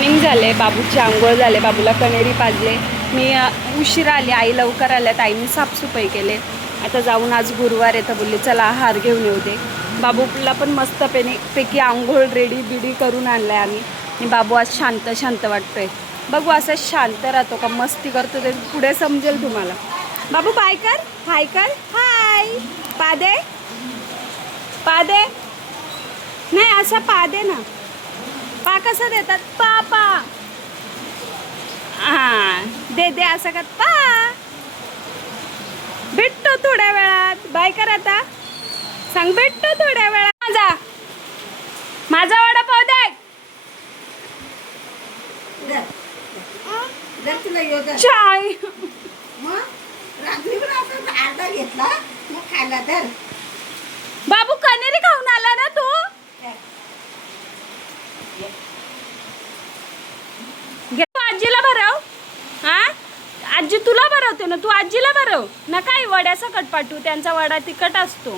Morning झाले, बाबूची आंघोळ झाले, बाबूला कणेरी पाजले. मी उशिरा आली, आई लवकर आल्यात, आईने साफसफाई केले. आता जाऊन आज गुरुवार येतं बोलले चला हार घेऊन येऊ दे. बाबूला पण मस्त पैकी आंघोळ रेडी बिडी करून आणलाय आम्ही. आणि बाबू आज शांत शांत वाटतोय. बघू असं शांत राहतो का मस्ती करतो ते पुढे समजेल तुम्हाला. बाबू बाय कर, हाय कर, हाय. पादे पादे नाही, असा पादे ना. पा कसं देतात, पा पा. हा दे दे असं कर, पा. भेटतो थोड्या वेळात, बाय कर. आता सांग भेटतो थोड्या वेळात. माझा वडापाव दे. चाय बाबू कनेरी खाऊन आला ना तू. आजीला भरव. हा आजी तुला भरवते ना, तू आजीला भरव ना. काय वड्या सकट पाठवू, त्यांचा वडा तिखट असतो.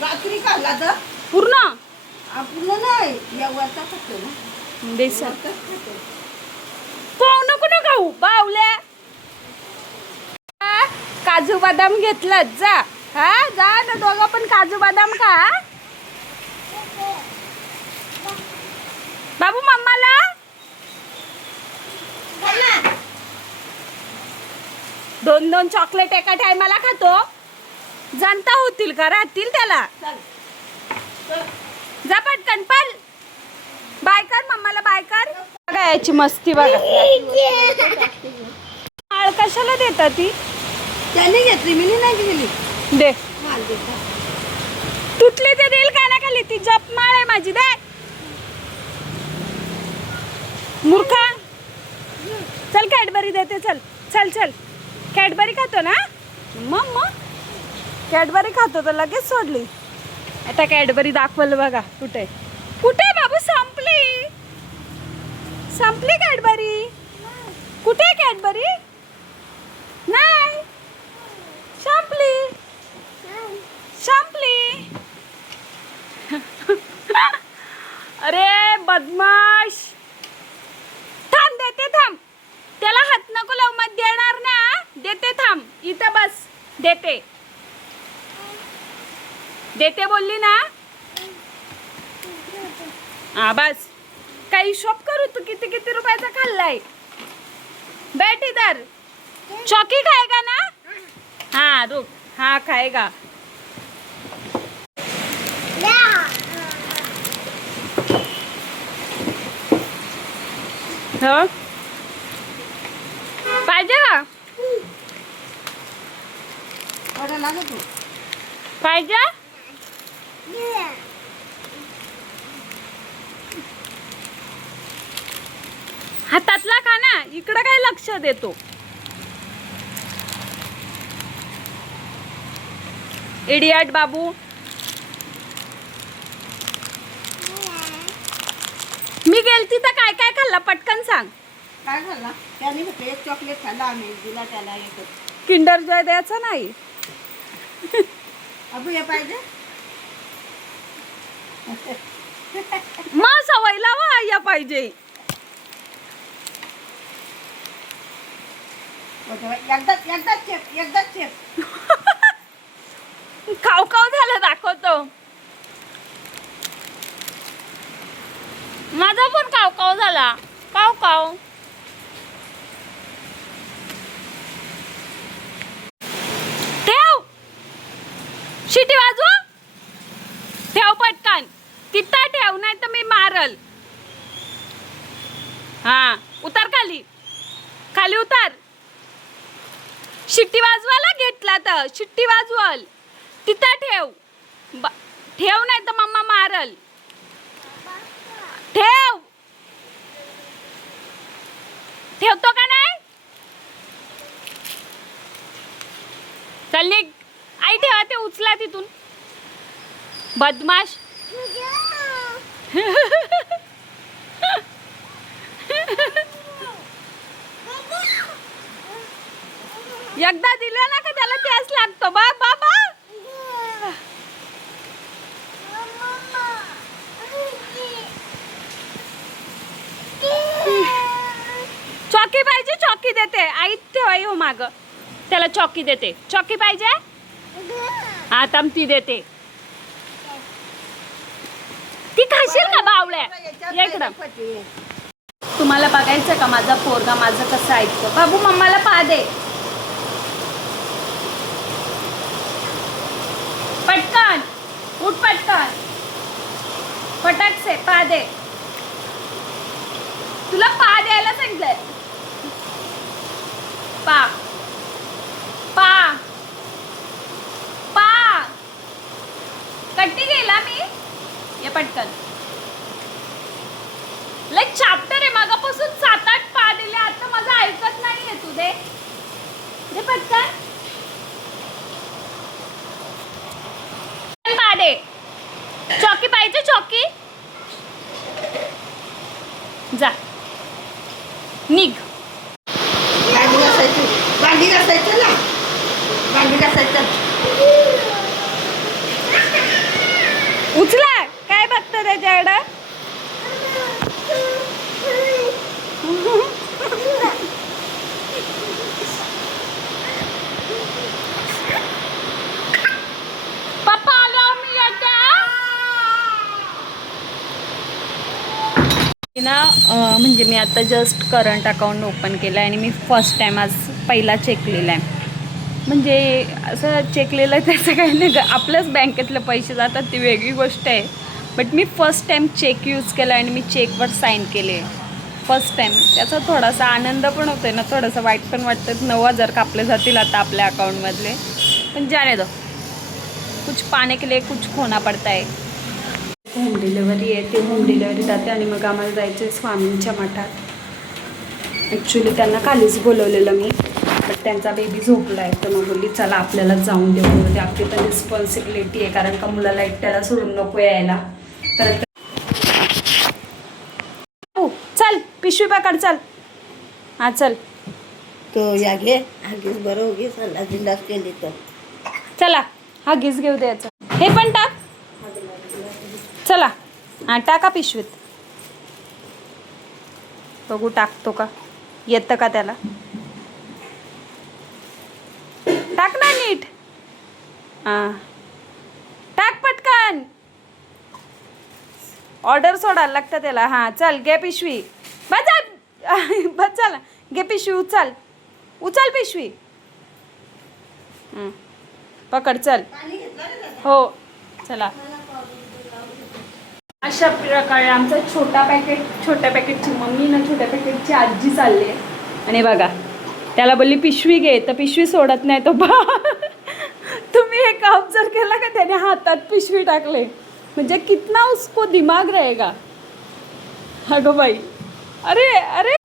रात्री खाल्ला तर पूर्ण पूर्ण नाही यावरचा खातो ना. बेसन पाहू नको ना खाऊ बावल्या. काजू बदाम घेतलं जा. हा जा ना दोघं पण काजू बदाम खा. बाबू मम्माला दोन दोन चॉकलेट एका टायमाला खातो. जनता होतील का, राहतील त्याला. जा पटकन पल. बाय कर मम्माला, बाय कर. बघा याची मस्ती बघा. माळ कशाला देतात ती. त्याने घेतली, मी नाही गेली. दे माल देता तुटली ते देईल कानाखाली. ती जप माळ आहे माझी. दे मूर्खा. चल कॅडबरी देते. चल चल चल. कॅडबरी खातो ना मग कॅडबरी खातो तर लगेच सोडली. आता कॅडबरी दाखवलं बघा. कुठे कुठे बाबू, संपली संपली कॅडबरी. कुठे कॅडबरी. नाही संपली संपली. अरे बदमाश. थांब देते, थांब. त्याला हात नको लावू, मत देणार ना. देते, थांब इथं बस. देते देते बोलली ना. हा बस. काही हिशोब करू तू किती किती रुपयाचा खाल्लाय. बैठ इधर. चौकी खाएगा ना. हाँ रुक. हाँ खाएगा. हो पाहिजे का. पाहिजे. हातातला खा ना, इकडं काय लक्ष देतो. इडियट बाबू. मी गेलती तर काय काय खाल्लं पटकन सांग. काय खाल्ला त्याने. फक्त एक चॉकलेट खाल्ला, आम्ही दिला त्याला एक. किंडर जॉय द्यायचा नाही. अबू हे पाहिजे. मग सवय लावा या पाहिजे. एकदाच चेप खाऊ खाऊ झालं दाखवतो. माझा पण काव काव झाला. काव काव. ठेव शिटी वाजू. ठेव पटकन. तिथं ठेव नाही तर मी मारल. हा उतर खाली. खाली उतर. शिट्टी वाजवायला घेतला तर शिट्टी वाजवल. तिथं ठेव. ठेव नाही तर मम्मा मारल. ठेव. ठेवतो का नाही. चल निघ. आई ठेवा ते उचला तिथून. बदमाश. एकदा दिलं ना का त्याला त्याच लागतो. बा बाबा चॉकी देते. आई ठेवा येऊ माग. त्याला चॉकी देते. चॉकी पाहिजे. आता ती देते. ती खाशील का बावळ्या इकडं. तुम्हाला बघायचं का माझा पोरगा माझं कसं ऐकतो. बाबू मम्माला पा दे पटकन. उठ पटकन. पटक से पा दे. तुला पा द्यायला सांगितलंय. पा पा पा. कट्टी गेला मी. ये पटकन. लाईक चॅप्टर आहे मागापासून 7-8 पा दिले. आता माझं ऐकत नाहीये तू. दे पटकन. पा दे. चौकी पाहिजे. चौकी जा निघ. भांडी घासायचं ना. भांडी घासायचं. उचला. काय बघतं त्याच्याकडं. पप्पा आलो मी येते. ना म्हणजे मी आता जस्ट करंट अकाउंट ओपन केलं आहे आणि मी फर्स्ट टाईम आज पहिला चेक लिहिला आहे. म्हणजे असं चेक लिहिलं आहे त्याचं काही नाही. आपल्याच बँकेतले पैसे जातात ती वेगळी गोष्ट आहे. बट मी फर्स्ट टाईम चेक यूज केला आणि मी चेकवर साईन केले फर्स्ट टाईम. त्याचा थोडासा आनंद पण होतो आहे ना. थोडंसं वाईट पण वाटतं. 9,000 कापले जातील आता आपल्या अकाउंटमधले. पण जाने दो. कुछ पाने के लिए कुछ खोना पडता है. होम डिलेवरी आहे. ते होम डिलेवरी जाते आणि मग आम्हाला जायचं आहे स्वामींच्या मठात. ॲक्च्युली त्यांना कालीच बोलवलेलं मी. बट त्यांचा बेबी झोपला आहे. तर मग बोलली चला आपल्याला जाऊन देऊ. म्हणजे आपली तर रिस्पॉन्सिबिलिटी आहे. कारण का मुलाला एकट्याला सोडून नको यायला. तर हो चल पिशवी पकड. चल हां चल. तो या घे. हगीच बरं हो घे. सल्ला जिल्हास केली तर चला हा घिस घेऊ द्यायचं. हे पण टाक. चला हां टाका पिशवीत. बघू टाकतो का. येतं का त्याला. टाक ना नीट. हां टाक पटकन. ऑर्डर सोडायला लागतं त्याला. हां चल घे पिशवी. बस चला घे पिशवी. उचल उचल पिशवी. पकड चल. हो चला. अशा प्रकारे आमचा छोट्या पॅकेटची मम्मी ना छोट्या पॅकेटची आजी चालली आहे. आणि बघा त्याला बोलली पिशवी घे तर पिशवी सोडत नाही तो. तुम्ही हे काम जर केलं का त्याने हातात पिशवी टाकले म्हणजे कितना उसको दिमाग रहेगा. अगं बाई. अरे अरे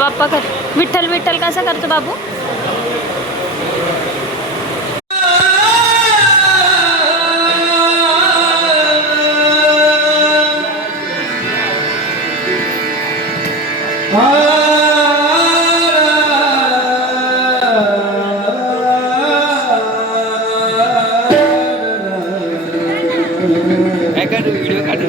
बाप्पा कर. विठ्ठल विठ्ठल कसं करतो बाबू. व्हिडिओ काढू.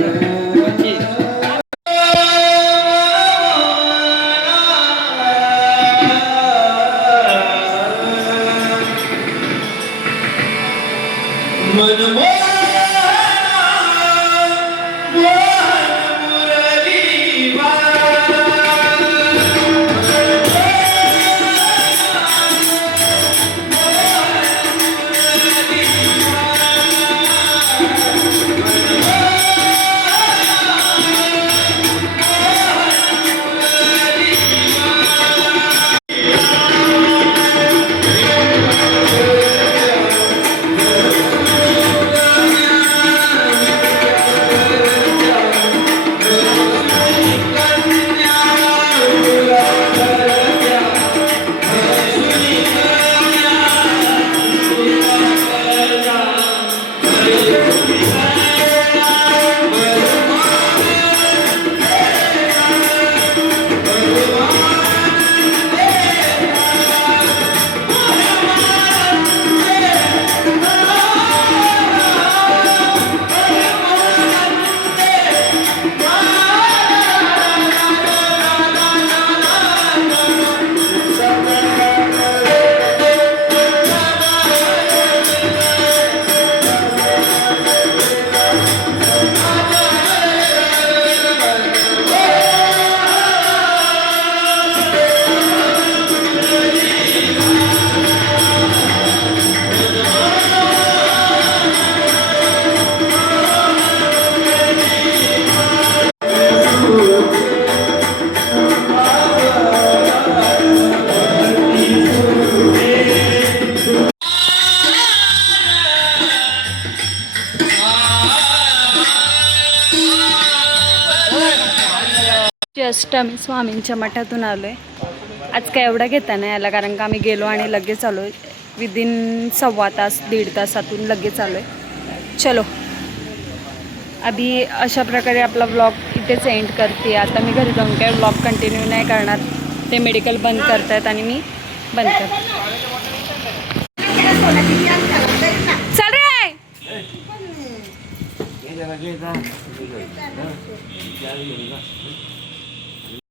जस्ट आम्ही स्वामींच्या मठातून आलो आहे. आज काय एवढा घेता नाही आला कारण का आम्ही गेलो आणि लगेच आलो आहे. विदिन 1.25 तास 1.5 तासातून लगेच आलो आहे. चलो अभी अशा प्रकारे आपला ब्लॉग इथेच एंड करते. आता मी घरी जाऊन काय ब्लॉग कंटिन्यू नाही करणार. ते मेडिकल बंद करतायत आणि मी बंद करते. चल रे.